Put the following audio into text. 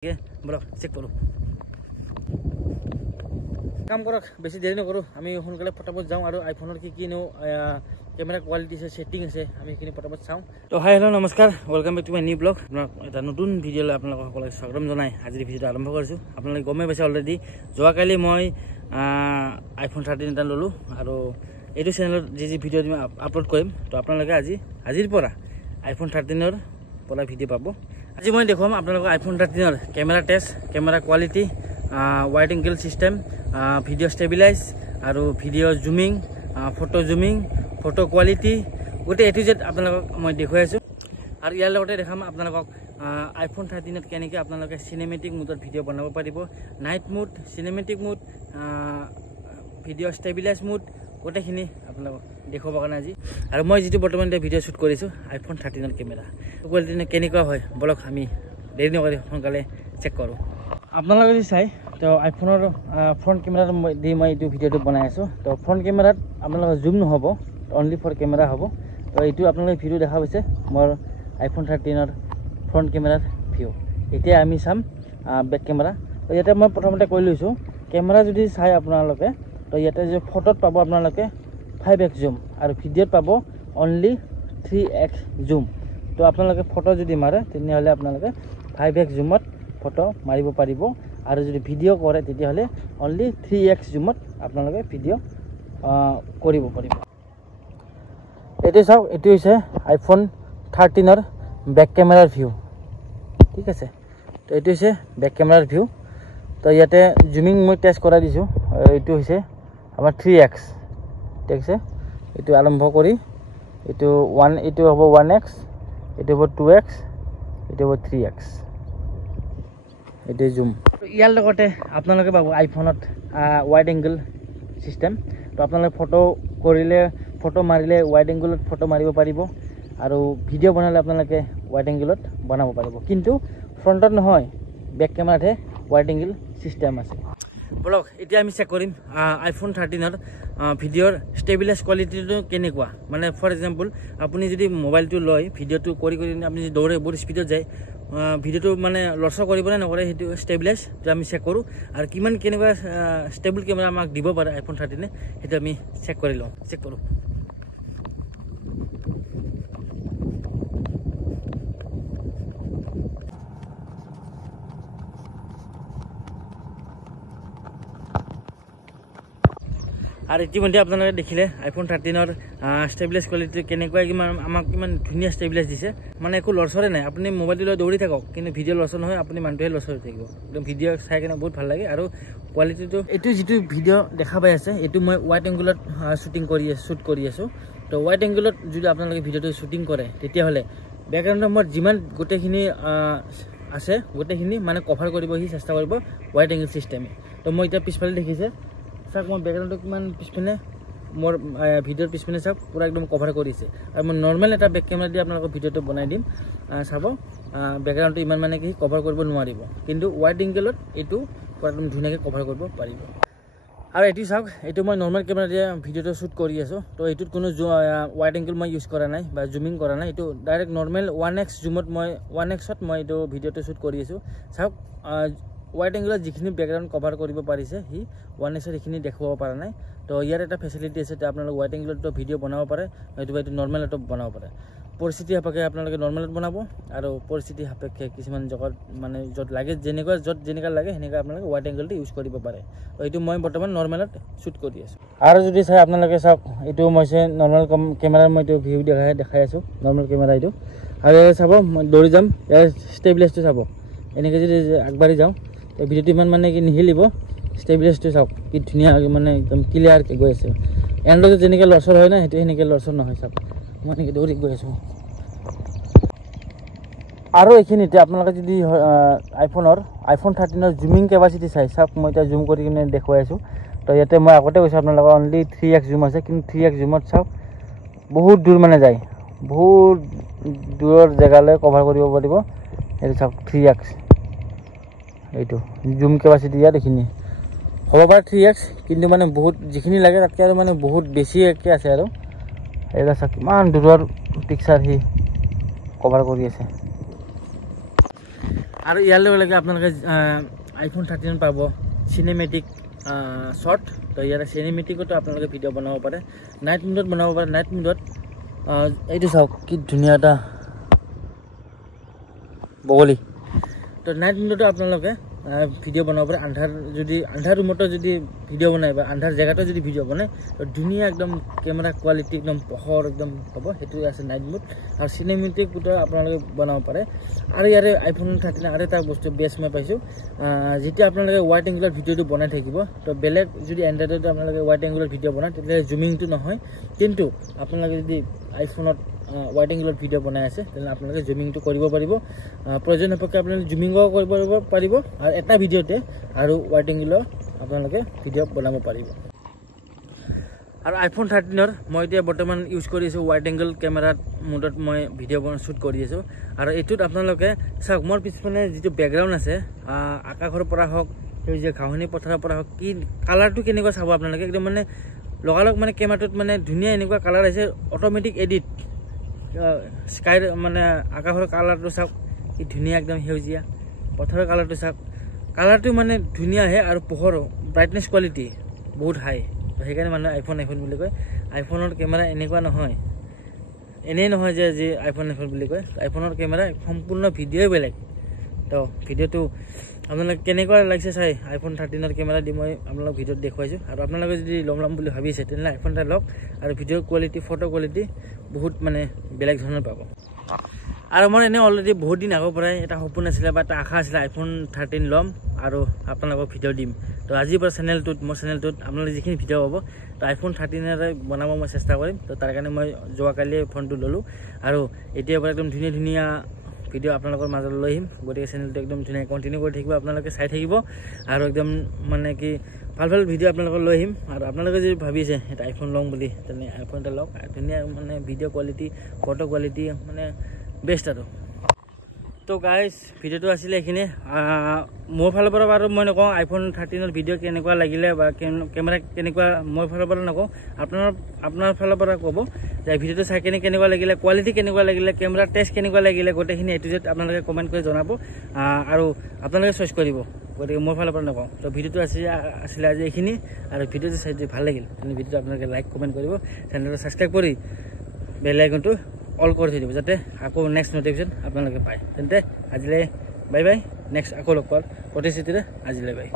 বলক চেক কৰো কাম কৰক বেশি দেৰি নকৰো আমি সোনকালে ফটাফট যাওঁ আৰু আইফোনৰ কি কি নো ক্যামেৰা কোৱালিটি আছে সেটিং আছে আমি এখিনি ফটাফট চাওঁ তো হাই হেল্ল' নমস্কাৰ welcome back to my new blog এটা নতুন ভিডিঅ' লৈ আপোনালোকক সকলোকে স্বাগতম জনাই আজিৰ ভিডিঅ'টো আৰম্ভ কৰিছো আপোনালোকে গমে পাইছে অলৰেডি যোৱাকালি মই আইফোন 13 এটা ললো আৰু এইটো চেনেলত যি ভিডিঅ' আমি আপলোড কৰিম তো আপোনালোকে আজিৰ পৰা আইফোন 13 ৰ পৰা ভিডিঅ' পাব আজি মই দেখুৱাম আপোনালোকক আইফোন 13 ৰ camera test camera quality wide angle system video stabilise और भिडिओ जूमिंग फोटो क्वालिटी गोटे ए टू जेड आपलोक मैं देखुवाई आसो और यार लगते देखाम आपलोक आईफोन 13 केनेके आपलोके सिनेमेटिक मोडत भिडिओ बनाब पारिब night mode cinematic mode video stabilize mode गोटेखिनि आपलोक देखुवाब कारण आज और मैं जी बर्तमान भिडिओ शूट करिसो आईफोन 13 कैमेरा क्वालिटी केनेकुवा हय बोलक आमी देरी नकरि सोनकाले चेक करूँ আপোনালোকে যদি চাই তো আইফোনৰ ফ্ৰণ্ট কেমেৰাত দি মই এইটো ভিডিঅ'টো বনাই আছো তো ফ্ৰণ্ট কেমেৰাত আপোনালোকৰ জুম নহ'ব অনলি ফৰ কেমেৰা হ'ব তো এইটো আপোনালোকে ভিডিঅ' দেখা পাইছে মোৰ আইফোন 13 ৰ ফ্ৰণ্ট কেমেৰাৰ ভিউ এতিয়া আমি চাম বেক কেমেৰা তো ইয়াতে মই প্ৰথমতে কৈ লৈছোঁ কেমেৰা যদি চাই আপোনালোকে তো ইয়াতে যে ফটোত পাব আপোনালোকে 5x জুম আৰু ভিডিঅ'ত পাব অনলি 3x জুম তো আপোনালোকে ফটো যদি মাৰে তেনেহ'লে আপোনালোকে 5x জুমত ফটো মাৰিব পাৰিব আৰু যদি ভিডিঅ' কৰে তেতিয়াহ'লে অনলি 3x জুমত আপোনালোকে ভিডিঅ' কৰিব পাৰিব এইটো চাওক এইটো হৈছে আইফোন 13 ৰ বেক কেমেৰাৰ ভিউ ঠিক আছে তো এইটো হৈছে বেক কেমেৰাৰ ভিউ তো ইয়াতে জুমিং মই টেষ্ট কৰাই দিছোঁ এইটো হৈছে আমাৰ 3x ঠিক আছে এইটো আৰম্ভ কৰি এইটো এইটো হ'ব 1x এইটো হ'ব 2x এইটো হ'ব 3x এটো জুম ইয়াৰ লগতে আপোনালোকে পাব আইফোনত ওয়াইড এংগল সিস্টেম তো আপোনালোকে ফটো মাৰিলে ওয়াইড এংগলত ফটো মাৰিব পাৰিব আৰু ভিডিঅ' বনালে আপোনালোকে ওয়াইড এংগলত বনাব পাৰিব কিন্তু ফ্ৰণ্টত নহয় বেক কেমেৰাতে ওয়াইড এংগল সিস্টেম আছে ব্লগ এতিয়া আমি চেক কৰিম আইফোন 13 ৰ ভিডিঅ'ৰ ষ্টেবিলাইজ কোৱালিটিটো কেনেকুৱা মানে ফৰ এক্সাম্পল আপুনি যদি মোবাইলটো লয় ভিডিঅ'টো কৰি আপুনি যদি দৌৰে বহুত স্পীডত যায় ভিডিঅ'টো মানে লৰচৰ কৰিব না নকৰে সেইটো ষ্টেবিলাইজ আমি চেক কৰোঁ আৰু কিমান কেনেকুৱা ষ্টেবল কেমেৰা আমাক দিব পাৰে আইফোন 13 সেইটো আমি চেক কৰি লওঁ চেক কৰোঁ আৰ ইতিমধ্যে আপনাৰা দেখিলে আইফোন 13 ৰ ষ্টেবিলাইজ কোৱালিটি কেনেকুৱা আমাক কিমান ধুনীয়া ষ্টেবিলাইজ দিছে মানে একো লৰচৰে নাই আপুনি মোবাইলটো লৈ দৌৰি থাকক কিন্তু ভিডিঅ' লৰচৰ নহয় আপুনি মানুহটোহে লৰচৰ হৈ থাকিব একদম ভিডিঅ' চাই কিনে বহুত ভাল লাগে আৰু কোৱালিটিটো এইটো যিটো ভিডিঅ' দেখা পাই আছে এইটো মই ওয়াইড এংগলত শ্বুট কৰি আছো তো ওয়াইড এংগলত যদি আপোনালোকে ভিডিঅ'টো শ্বুটিং কৰে তেতিয়াহ'লে বেকগ্ৰাউণ্ডৰ মই যিমান গোটেইখিনি আছে গোটেইখিনি মানে কভাৰ কৰিব চেষ্টা কৰিব ওয়াইড এংগল সিস্টেমে তো মই এতিয়া পিছফালে দেখিছে চাওক মই বেকগ্ৰাউণ্ডটো কিমান পিছপিনে মোৰ ভিডিঅ'ৰ পিছপিনে চাওক পুৰা একদম কভাৰ কৰিছে আৰু মই নৰ্মেল এটা বেক কেমেৰা দি আপোনালোকক ভিডিঅ'টো বনাই দিম চাব বেকগ্ৰাউণ্ডটো ইমান মানে কি কভাৰ কৰিব নোৱাৰিব কিন্তু ওয়াইড এংগলত এইটো পুৰা একদম ধুনীয়াকৈ কভাৰ কৰিব পাৰিব আৰু এইটো চাওক এইটো মই নৰ্মেল কেমেৰা দি ভিডিঅ'টো শ্বুট কৰি আছোঁ তো এইটোত কোনো ওয়াইড এংগল মই ইউজ কৰা নাই বা জুমিং কৰা নাই এইটো ডাইৰেক্ট নৰ্মেল 1x জুমত মই 1xত মই এইটো ভিডিঅ'টো শ্বুট কৰি আছোঁ চাওক ওয়াইড এংগলত যিখিনি বেকগ্ৰাউণ্ড কভাৰ কৰিব পাৰিছে সি 1xত এইখিনি দেখুৱাব পৰা নাই তো ইয়াৰ এটা ফেচিলিটি আছে যে আপোনালোকে ওয়াইড এংগলত ভিডিঅ' বনাব পাৰে হয়তো এইটো নৰ্মেলতো বনাব পাৰে পৰিস্থিতি সাপেক্ষে আপোনালোকে নৰ্মেলত বনাব আৰু পৰিস্থিতি সাপেক্ষে কিছুমান জগত মানে য'ত লাগে যেনেকুৱা লাগে সেনেকুৱা আপোনালোকে ওয়াইড এংগলটো ইউজ কৰিব পাৰে তো এইটো মই বৰ্তমান নৰ্মেলত শ্বুট কৰি আছোঁ আৰু যদি চাই আপোনালোকে চাওক এইটো মই নৰ্মেল কেমেৰাৰ মই এইটো ভিউ দেখাই আছোঁ নৰ্মেল কেমেৰা এইটো আৰু চাব মই দৌৰি যাম ইয়াৰ ষ্টেবিলাইজটো চাব এনেকৈ যদি আগবাঢ়ি যাওঁ তো ভিডিঅ'টো ইমান মানে কি নিহিলিব ষ্টেবিলাইজটো চাওক কি ধুনীয়া মানে একদম ক্লিয়াৰকৈ গৈ আছে এণ্ড্ৰইডত যেনেকৈ লৰচৰ হয় না সেইটো সেনেকৈ লৰচৰ নহয় চাওক মই এনেকৈ দৌৰি গৈ আছোঁ আৰু এইখিনিতে আপোনালোকে যদি আইফোন 13 ৰ জুমিং কেপাচিটি চাই চাওক মই এতিয়া জুম কৰি কিনে দেখুৱাই আছোঁ তো ইয়াতে মই আগতে কৈছোঁ আপোনালোকৰ অনলি 3x জুম আছে কিন্তু 3x জুমত চাওক বহুত দূৰ মানে যায় বহুত দূৰৰ জেগালৈ কভাৰ কৰিব পাৰিব এইটো চাওক 3x এইটো জুম কেপাচিটি ইয়াত এইখিনি হ'ব পাৰে 3x কিন্তু মানে বহুত যিখিনি লাগে তাতকৈ আৰু মানে বহুত বেছি একে আছে আৰু এইটো চাওক কিমান দূৰৰ পিকচাৰ সি কভাৰ কৰি আছে আৰু ইয়াৰ লগে লগে আপোনালোকে আইফোন 13 পাব চিনেমেটিক শট তো ইয়াৰ চিনেমেটিকতো আপোনালোকে ভিডিঅ' বনাব পাৰে নাইট মোডত বনাব পাৰে নাইট মোডত এইটো চাওক কি ধুনীয়া এটা বগলী তো নাইট মোডতো আপোনালোকে ভিডিঅ' বনাব পাৰে আন্ধাৰ ৰুমতো যদি ভিডিঅ' বনায় বা আন্ধাৰ জেগাতো যদি ভিডিঅ' বনায় তো ধুনীয়া একদম কেমেৰা কোৱালিটি একদম পোহৰ একদম হ'ব সেইটো আছে নাইট মোড আৰু চিনেমেটিকতো আপোনালোকে বনাব পাৰে আৰু ইয়াৰে আইফোন 13 আৰু এটা বস্তু বেষ্ট মই পাইছোঁ যেতিয়া আপোনালোকে ৱাইড এংগুলাৰ ভিডিঅ'টো বনাই থাকিব তো বেলেগ যদি এণ্ড্ৰইডত আপোনালোকে ৱাইড এংগুলাৰ ভিডিঅ' বনায় তেতিয়াহ'লে জুমিংটো নহয় কিন্তু আপোনালোকে যদি আইফোনত ৱাইড এংগুলাৰ ভিডিঅ' বনাই আছে তেতিয়াহ'লে আপোনালোকে জুমিংটো কৰিব পাৰিব প্ৰয়োজন সাপেক্ষে আপোনালোকে জুমিঙো কৰিব পাৰিব আৰু এটা ভিডিঅ'তে আৰু ৱাইড এংগুলাৰ আপোনালোকে ভিডিঅ' বনাব পাৰিব আৰু আইফোন 13ৰ মই এতিয়া বৰ্তমান ইউজ কৰি আছোঁ ৱাইড এংগল কেমেৰাত মোডত মই ভিডিঅ' শ্বুট কৰি আছোঁ আৰু এইটোত আপোনালোকে চাওক মোৰ পিছফালে যিটো বেকগ্ৰাউণ্ড আছে আকাশৰ পৰা হওক সেউজীয়া ঘাঁহনি পথাৰৰ পৰা হওক কি কালাৰটো কেনেকুৱা চাব আপোনালোকে একদম মানে লগালগ মানে কেমেৰাটোত মানে ধুনীয়া এনেকুৱা কালাৰ আছে অট'মেটিক এডিট স্কাইৰ মানে আকাশৰ কালাৰটো চাওক কি ধুনীয়া একদম সেউজীয়া পথাৰৰ কালাৰটো চাওক কালাৰটো মানে ধুনীয়া আহে আৰু পোহৰ ব্ৰাইটনেছ কোৱালিটি বহুত হাই সেইকাৰণে মানুহে আইফোন বুলি কয় আইফোনৰ কেমেৰা এনেকুৱা নহয় এনেই নহয় যে আইফোন বুলি কয় আইফোনৰ কেমেৰা সম্পূৰ্ণ ভিডিঅ'ই বেলেগ তো ভিডিঅ'টো আপোনালোকে কেনেকুৱা লাগিছে চাই আইফোন 13ৰ কেমেৰা দি মই আপোনালোকক ভিডিঅ'ত দেখুৱাইছোঁ আৰু আপোনালোকে যদি ল'ম বুলি ভাবিছে তেনেহ'লে আইফোন এটা লওক আৰু ভিডিঅ' কোৱালিটি ফটো কোৱালিটি বহুত মানে বেলেগ ধৰণৰ পাব আৰু মোৰ এনেই অলৰেডি বহুত দিন আগৰ পৰাই এটা সপোন আছিলে বা এটা আশা আছিলে আইফোন 13 ল'ম আৰু আপোনালোকক ভিডিঅ' দিম তো আজিৰ পৰা মোৰ চেনেলটোত আপোনালোকে যিখিনি ভিডিঅ' পাব তো আইফোন 13ৰে বনাব মই চেষ্টা কৰিম তো তাৰ কাৰণে মই যোৱাকালি ফোনটো ল'লোঁ আৰু এতিয়াৰ পৰা একদম ধুনীয়া ভিডিঅ' আপোনালোকৰ মাজত লৈ আহিম গতিকে চেনেলটো একদম ধুনীয়া কণ্টিনিউ কৰি থাকিব আপোনালোকে চাই থাকিব আৰু একদম মানে কি ভাল ভিডিঅ' আপোনালোকক লৈ আহিম আৰু আপোনালোকে যদি ভাবিছে এটা আইফোন ল'ম বুলি তেনে আইফোন এটা লওক ধুনীয়া মানে ভিডিঅ' কোৱালিটি ফটো কোৱালিটি মানে বেষ্ট আৰু তো গাইজ ভিডিঅ'টো আছিলে এইখিনি মোৰ ফালৰ পৰা বাৰু মই নকওঁ আইফোন 13ৰ ভিডিঅ' কেনেকুৱা লাগিলে বা কেমেৰা কেনেকুৱা মোৰ ফালৰ পৰা নকওঁ আপোনাৰ ফালৰ পৰা ক'ব যে ভিডিঅ'টো চাই কেনেকুৱা লাগিলে কোৱালিটি কেনেকুৱা লাগিলে কেমেৰা টেষ্ট কেনেকুৱা লাগিলে গোটেইখিনি এটো জেড আপোনালোকে কমেণ্ট কৰি জনাব আৰু আপোনালোকে চইচ কৰিব গতিকে মোৰ ফালৰ পৰা নকওঁ তো ভিডিঅ'টো আছিলে আজি এইখিনি আৰু ভিডিঅ'টো চাই যদি ভাল লাগিল তেনে ভিডিঅ'টো আপোনালোকে লাইক কমেণ্ট কৰিব চেনেলটো ছাবস্ক্ৰাইব কৰি বেল আইকনটো অল কৰি থৈ দিব যাতে আকৌ নেক্সট নটিফিকেশ্যন আপোনালোকে পায় তেন্তে আজিলৈ বাই নেক্সট আকৌ লগ পোৱাৰ প্ৰতিশ্ৰুতিৰে আজিলৈ বাই